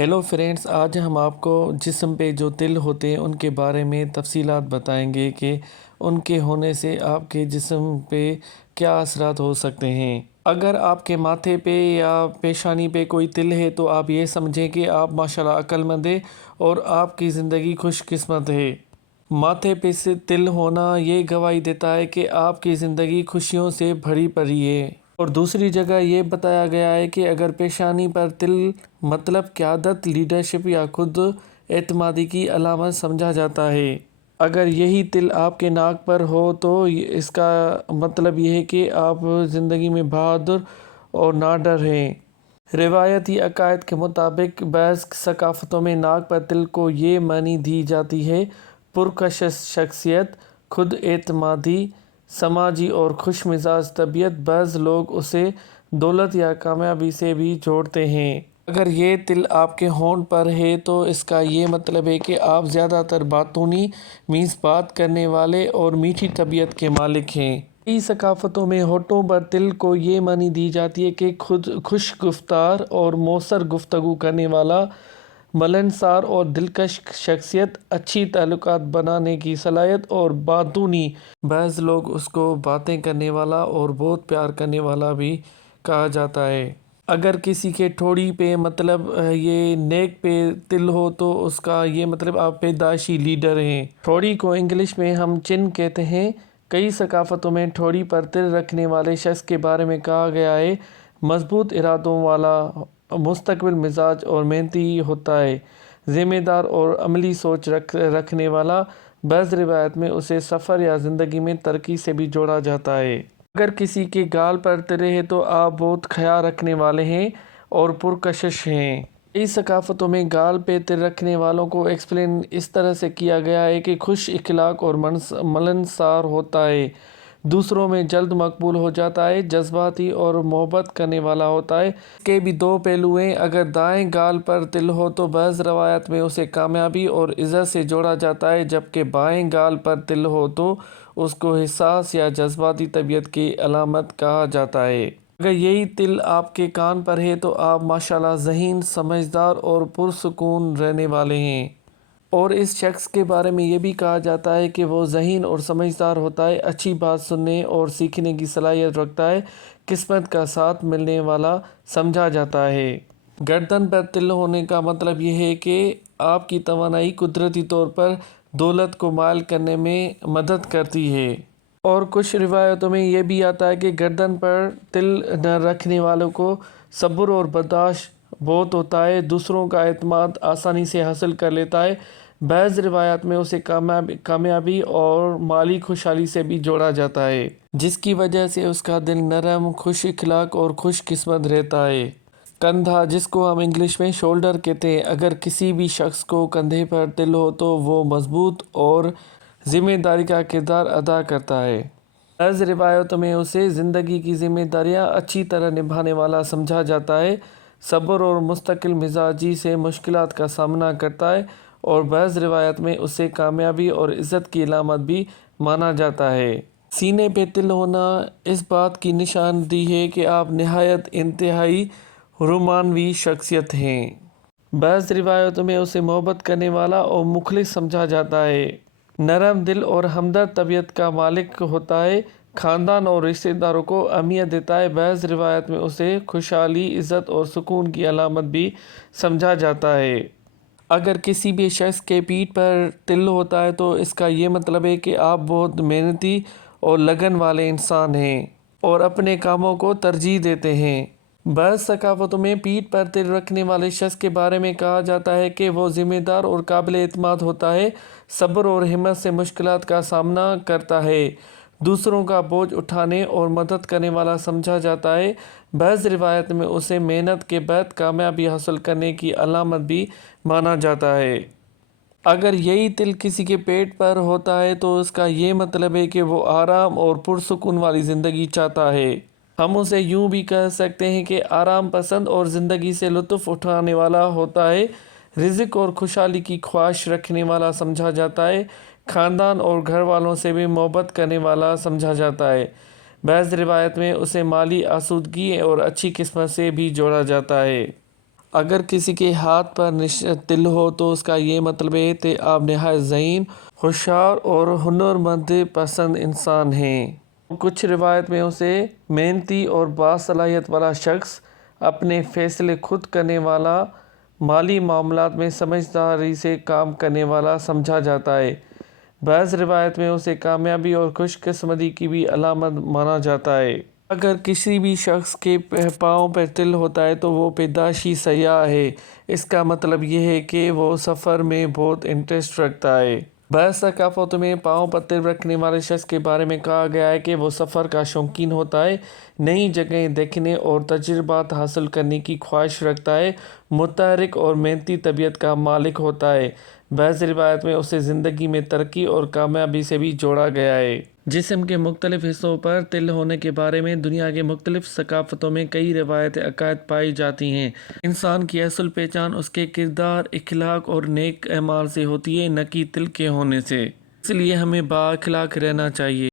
Hello friends, آج ہم آپ کو جسم پہ جو تل ہوتے ہیں ان کے بارے میں تفصیلات بتائیں گے کہ ان کے ہونے سے آپ کے جسم پہ کیا اثرات ہو سکتے ہیں۔ اگر آپ کے ماتھے پہ یا پیشانی پہ کوئی تل ہے تو آپ یہ سمجھیں کہ آپ ماشاءاللہ عقل مند ہیں اور آپ کی زندگی خوش قسمت ہے۔ ماتھے پہ سے تل ہونا یہ گواہی دیتا ہے کہ آپ کی زندگی خوشیوں سے بھری پڑی ہے۔ اور دوسری جگہ یہ بتایا گیا ہے کہ اگر پیشانی پر تل مطلب قیادت، لیڈرشپ یا خود اعتمادی کی علامت سمجھا جاتا ہے۔ اگر یہی تل آپ کے ناک پر ہو تو اس کا مطلب یہ ہے کہ آپ زندگی میں بہادر اور ناڈر ہیں۔ روایتی عقائد کے مطابق بعض ثقافتوں میں ناک پر تل کو یہ معنی دی جاتی ہے پرکشش شخصیت، خود اعتمادی، سماجی اور خوش مزاج طبیعت۔ بعض لوگ اسے دولت یا کامیابی سے بھی جوڑتے ہیں۔ اگر یہ تل آپ کے ہونٹ پر ہے تو اس کا یہ مطلب ہے کہ آپ زیادہ تر باتونی، میز بات کرنے والے اور میٹھی طبیعت کے مالک ہیں۔ کئی ثقافتوں میں ہونٹوں پر تل کو یہ معنی دی جاتی ہے کہ خوش گفتار اور مؤثر گفتگو کرنے والا، ملنسار اور دلکش شخصیت، اچھی تعلقات بنانے کی صلاحیت اور باتونی۔ بعض لوگ اس کو باتیں کرنے والا اور بہت پیار کرنے والا بھی کہا جاتا ہے۔ اگر کسی کے ٹھوڑی پہ مطلب یہ نیک پہ تل ہو تو اس کا یہ مطلب آپ پیدائشی لیڈر ہیں۔ ٹھوڑی کو انگلش میں ہم چن کہتے ہیں۔ کئی ثقافتوں میں ٹھوڑی پر تل رکھنے والے شخص کے بارے میں کہا گیا ہے مضبوط ارادوں والا، مستقل مزاج اور محنتی ہوتا ہے، ذمہ دار اور عملی سوچ رکھنے والا۔ بعض روایات میں اسے سفر یا زندگی میں ترقی سے بھی جوڑا جاتا ہے۔ اگر کسی کے گال پر تل ہے تو آپ بہت خیال رکھنے والے ہیں اور پرکشش ہیں۔ کئی ثقافتوں میں گال پہ تل رکھنے والوں کو ایکسپلین اس طرح سے کیا گیا ہے کہ خوش اخلاق اور ملنسار ہوتا ہے، دوسروں میں جلد مقبول ہو جاتا ہے، جذباتی اور محبت کرنے والا ہوتا ہے۔ اس کے بھی دو پہلو ہیں۔ اگر دائیں گال پر تل ہو تو بعض روایات میں اسے کامیابی اور عزت سے جوڑا جاتا ہے، جبکہ بائیں گال پر تل ہو تو اس کو حساس یا جذباتی طبیعت کی علامت کہا جاتا ہے۔ اگر یہی تل آپ کے کان پر ہے تو آپ ماشاءاللہ ذہین، سمجھدار اور پرسکون رہنے والے ہیں۔ اور اس شخص کے بارے میں یہ بھی کہا جاتا ہے کہ وہ ذہین اور سمجھدار ہوتا ہے، اچھی بات سننے اور سیکھنے کی صلاحیت رکھتا ہے، قسمت کا ساتھ ملنے والا سمجھا جاتا ہے۔ گردن پر تل ہونے کا مطلب یہ ہے کہ آپ کی توانائی قدرتی طور پر دولت کو مائل کرنے میں مدد کرتی ہے۔ اور کچھ روایتوں میں یہ بھی آتا ہے کہ گردن پر تل نہ رکھنے والوں کو صبر اور برداشت بہت ہوتا ہے، دوسروں کا اعتماد آسانی سے حاصل کر لیتا ہے۔ بعض روایات میں اسے کامیابی اور مالی خوشحالی سے بھی جوڑا جاتا ہے، جس کی وجہ سے اس کا دل نرم، خوش اخلاق اور خوش قسمت رہتا ہے۔ کندھا، جس کو ہم انگلش میں شولڈر کہتے ہیں، اگر کسی بھی شخص کو کندھے پر تل ہو تو وہ مضبوط اور ذمہ داری کا کردار ادا کرتا ہے۔ بعض روایتوں میں اسے زندگی کی ذمہ داریاں اچھی طرح نبھانے والا سمجھا جاتا ہے، صبر اور مستقل مزاجی سے مشکلات کا سامنا کرتا ہے۔ اور بعض روایات میں اسے کامیابی اور عزت کی علامت بھی مانا جاتا ہے۔ سینے پہ تل ہونا اس بات کی نشاندہی ہے کہ آپ نہایت انتہائی رومانوی شخصیت ہیں۔ بعض روایتوں میں اسے محبت کرنے والا اور مخلص سمجھا جاتا ہے، نرم دل اور ہمدرد طبیعت کا مالک ہوتا ہے، خاندان اور رشتہ داروں کو اہمیت دیتا ہے۔ بعض روایات میں اسے خوشحالی، عزت اور سکون کی علامت بھی سمجھا جاتا ہے۔ اگر کسی بھی شخص کے پیٹھ پر تل ہوتا ہے تو اس کا یہ مطلب ہے کہ آپ بہت محنتی اور لگن والے انسان ہیں اور اپنے کاموں کو ترجیح دیتے ہیں۔ بعض ثقافتوں میں پیٹھ پر تل رکھنے والے شخص کے بارے میں کہا جاتا ہے کہ وہ ذمہ دار اور قابل اعتماد ہوتا ہے، صبر اور ہمت سے مشکلات کا سامنا کرتا ہے، دوسروں کا بوجھ اٹھانے اور مدد کرنے والا سمجھا جاتا ہے۔ بعض روایت میں اسے محنت کے بعد کامیابی حاصل کرنے کی علامت بھی مانا جاتا ہے۔ اگر یہی تل کسی کے پیٹ پر ہوتا ہے تو اس کا یہ مطلب ہے کہ وہ آرام اور پرسکون والی زندگی چاہتا ہے۔ ہم اسے یوں بھی کہہ سکتے ہیں کہ آرام پسند اور زندگی سے لطف اٹھانے والا ہوتا ہے، رزق اور خوشحالی کی خواہش رکھنے والا سمجھا جاتا ہے، خاندان اور گھر والوں سے بھی محبت کرنے والا سمجھا جاتا ہے۔ بعض روایت میں اسے مالی آسودگی اور اچھی قسمت سے بھی جوڑا جاتا ہے۔ اگر کسی کے ہاتھ پر تل ہو تو اس کا یہ مطلب ہے کہ آپ نہایت ذہین، ہوشیار اور ہنرمند پسند انسان ہیں۔ کچھ روایت میں اسے محنتی اور باصلاحیت والا شخص، اپنے فیصلے خود کرنے والا، مالی معاملات میں سمجھداری سے کام کرنے والا سمجھا جاتا ہے۔ بعض روایت میں اسے کامیابی اور خوش قسمتی کی بھی علامت مانا جاتا ہے۔ اگر کسی بھی شخص کے پاؤں پر تل ہوتا ہے تو وہ پیدائشی سیاح ہے۔ اس کا مطلب یہ ہے کہ وہ سفر میں بہت انٹرسٹ رکھتا ہے۔ بعض ثقافتوں میں پاؤں پر تل رکھنے والے شخص کے بارے میں کہا گیا ہے کہ وہ سفر کا شوقین ہوتا ہے، نئی جگہیں دیکھنے اور تجربات حاصل کرنے کی خواہش رکھتا ہے، متحرک اور محنتی طبیعت کا مالک ہوتا ہے۔ بعض روایت میں اسے زندگی میں ترقی اور کامیابی سے بھی جوڑا گیا ہے۔ جسم کے مختلف حصوں پر تل ہونے کے بارے میں دنیا کے مختلف ثقافتوں میں کئی روایتیں عقائد پائی جاتی ہیں۔ انسان کی اصل پہچان اس کے کردار، اخلاق اور نیک اعمال سے ہوتی ہے، نہ کہ تل کے ہونے سے۔ اس لیے ہمیں بااخلاق رہنا چاہیے۔